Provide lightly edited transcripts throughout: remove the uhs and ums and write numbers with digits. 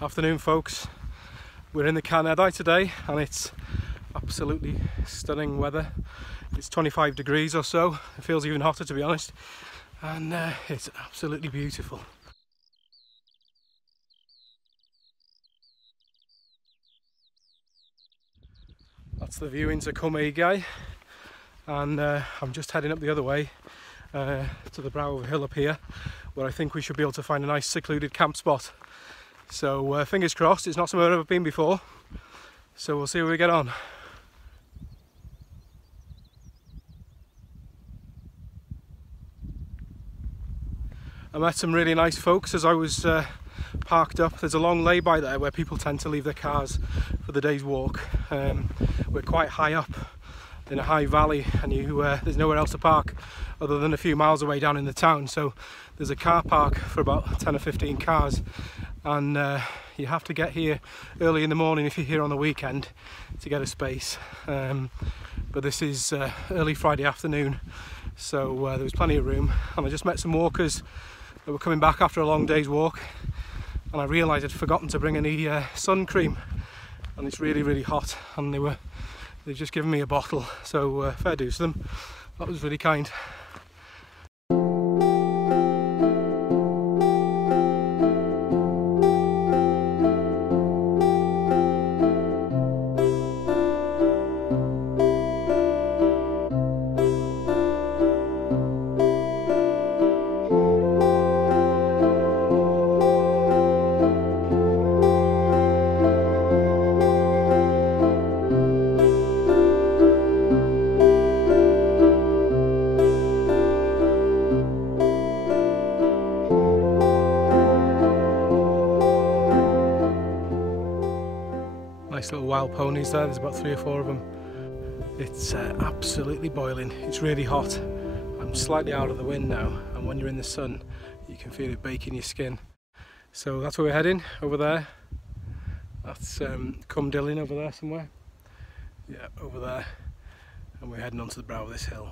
Afternoon folks, we're in the Carneddau today and it's absolutely stunning weather. It's 25 degrees or so, it feels even hotter to be honest, and it's absolutely beautiful. That's the view into Cwm Eigiau, and I'm just heading up the other way to the brow of a hill up here where I think we should be able to find a nice secluded camp spot. So fingers crossed, it's not somewhere I've ever been before, so we'll see where we get on. I met some really nice folks as I was parked up. There's a long lay-by there where people tend to leave their cars for the day's walk. We're quite high up in a high valley and there's nowhere else to park other than a few miles away down in the town, so there's a car park for about 10 or 15 cars, and you have to get here early in the morning if you're here on the weekend to get a space. But this is early Friday afternoon, so there was plenty of room, and I just met some walkers that were coming back after a long day's walk, and I realised I'd forgotten to bring any sun cream, and it's really hot, and they've just given me a bottle, so fair dues to them. That was really kind. Nice little wild ponies there, there's about 3 or 4 of them. It's absolutely boiling, it's really hot. I'm slightly out of the wind now, and when you're in the sun you can feel it baking your skin. So that's where we're heading, over there. That's Cwm Llywelyn over there somewhere. Yeah, over there. And we're heading onto the brow of this hill.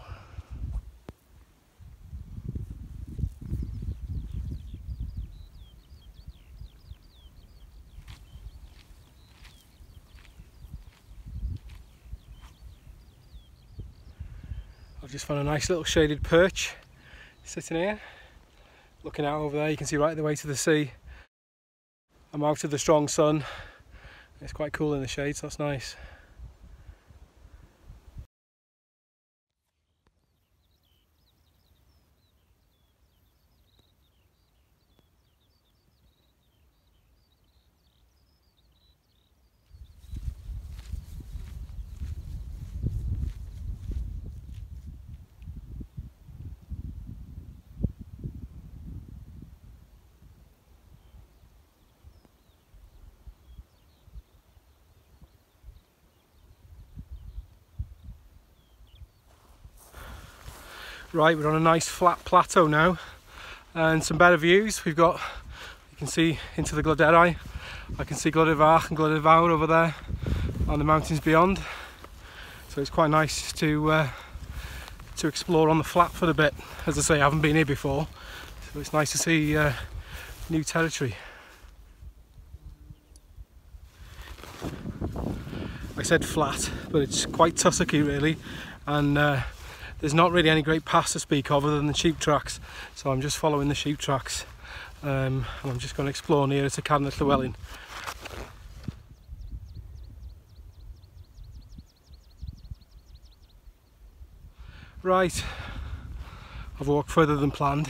I've just found a nice little shaded perch sitting here, looking out over there. You can see right the way to the sea. I'm out of the strong sun. It's quite cool in the shade, so that's nice. Right, we're on a nice flat plateau now and some better views. You can see into the Glodderau. I can see Glodderfach and Glodderfawr over there on the mountains beyond. So it's quite nice to explore on the flat for a bit. As I say, I haven't been here before, so it's nice to see new territory. I said flat, but it's quite tussocky really, and there's not really any great paths to speak of other than the sheep tracks, so I'm just following the sheep tracks, and I'm just going to explore nearer to Carnedd Llywelyn. Right, I've walked further than planned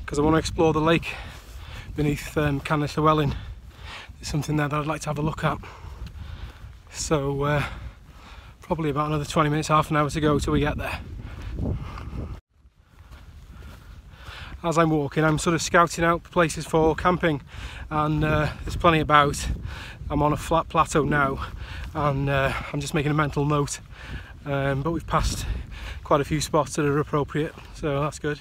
because I want to explore the lake beneath Carnedd Llywelyn. There's something there that I'd like to have a look at. So probably about another 20 minutes, half an hour to go till we get there. As I'm walking, I'm sort of scouting out places for camping, and there's plenty about. I'm on a flat plateau now, and I'm just making a mental note, but we've passed quite a few spots that are appropriate, so that's good.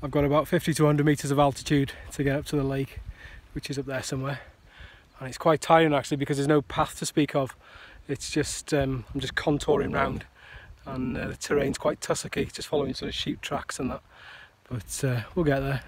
I've got about 50 to 100 metres of altitude to get up to the lake, which is up there somewhere. And it's quite tiring actually, because there's no path to speak of. It's just, I'm just contouring round, and the terrain's quite tussocky, just following sort of sheep tracks and that. But we'll get there.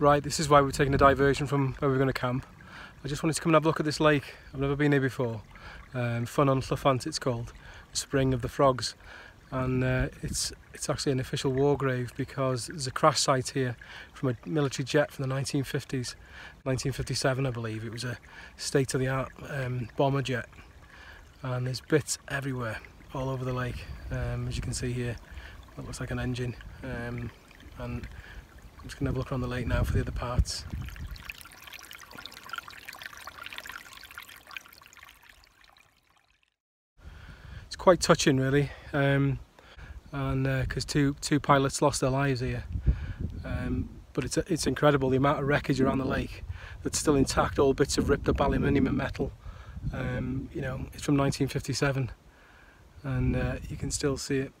Right, this is why we're taking a diversion from where we're going to camp. I just wanted to come and have a look at this lake. I've never been here before. Fun on Llyffant it's called, Spring of the Frogs. And it's actually an official war grave, because there's a crash site here from a military jet from the 1950s. 1957 I believe. It was a state-of-the-art bomber jet. And there's bits everywhere, all over the lake. As you can see here, that looks like an engine. And I'm just going to have a look around the lake now for the other parts. It's quite touching really, and because two pilots lost their lives here. But it's incredible the amount of wreckage around the lake that's still intact, all bits of ripped up aluminium and metal. You know, it's from 1957, and you can still see it.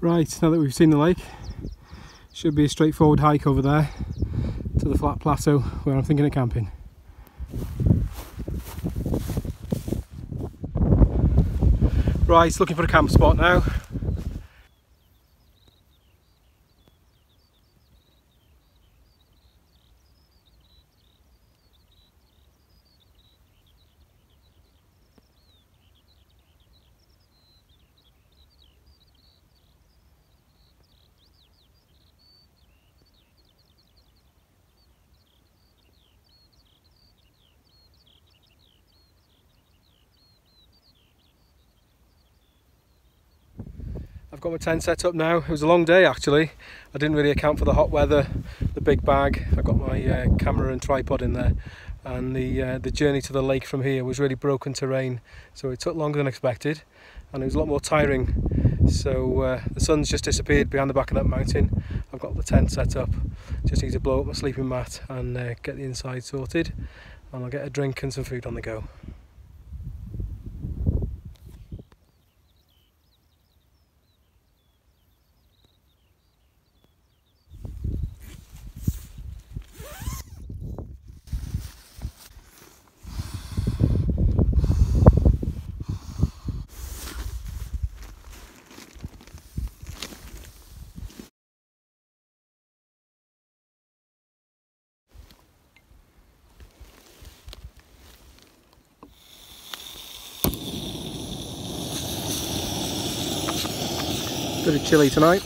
Right, now that we've seen the lake, should be a straightforward hike over there to the flat plateau where I'm thinking of camping. Right, looking for a camp spot now. I've got my tent set up now. It was a long day actually. I didn't really account for the hot weather, the big bag. I've got my camera and tripod in there, and the journey to the lake from here was really broken terrain, so it took longer than expected and it was a lot more tiring. So the sun's just disappeared behind the back of that mountain. I've got the tent set up, just need to blow up my sleeping mat and get the inside sorted, and I'll get a drink and some food on the go. Bit of chilly tonight.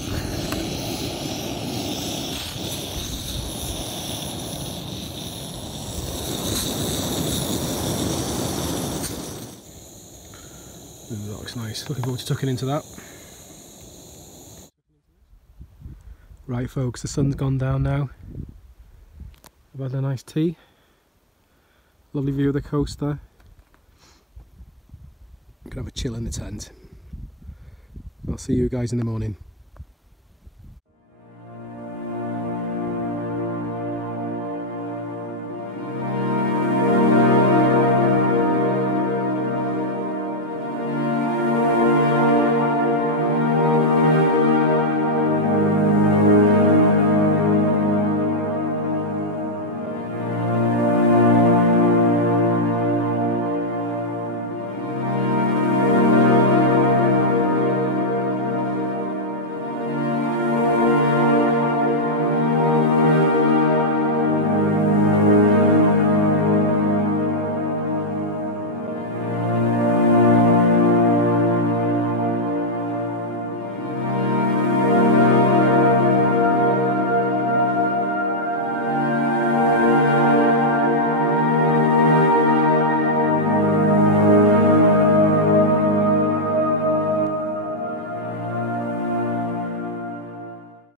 Ooh, that looks nice. Looking forward to tucking into that. Right folks, the sun's gone down now. I've had a nice tea. Lovely view of the coast there. I'm gonna have a chill in the tent. I'll see you guys in the morning.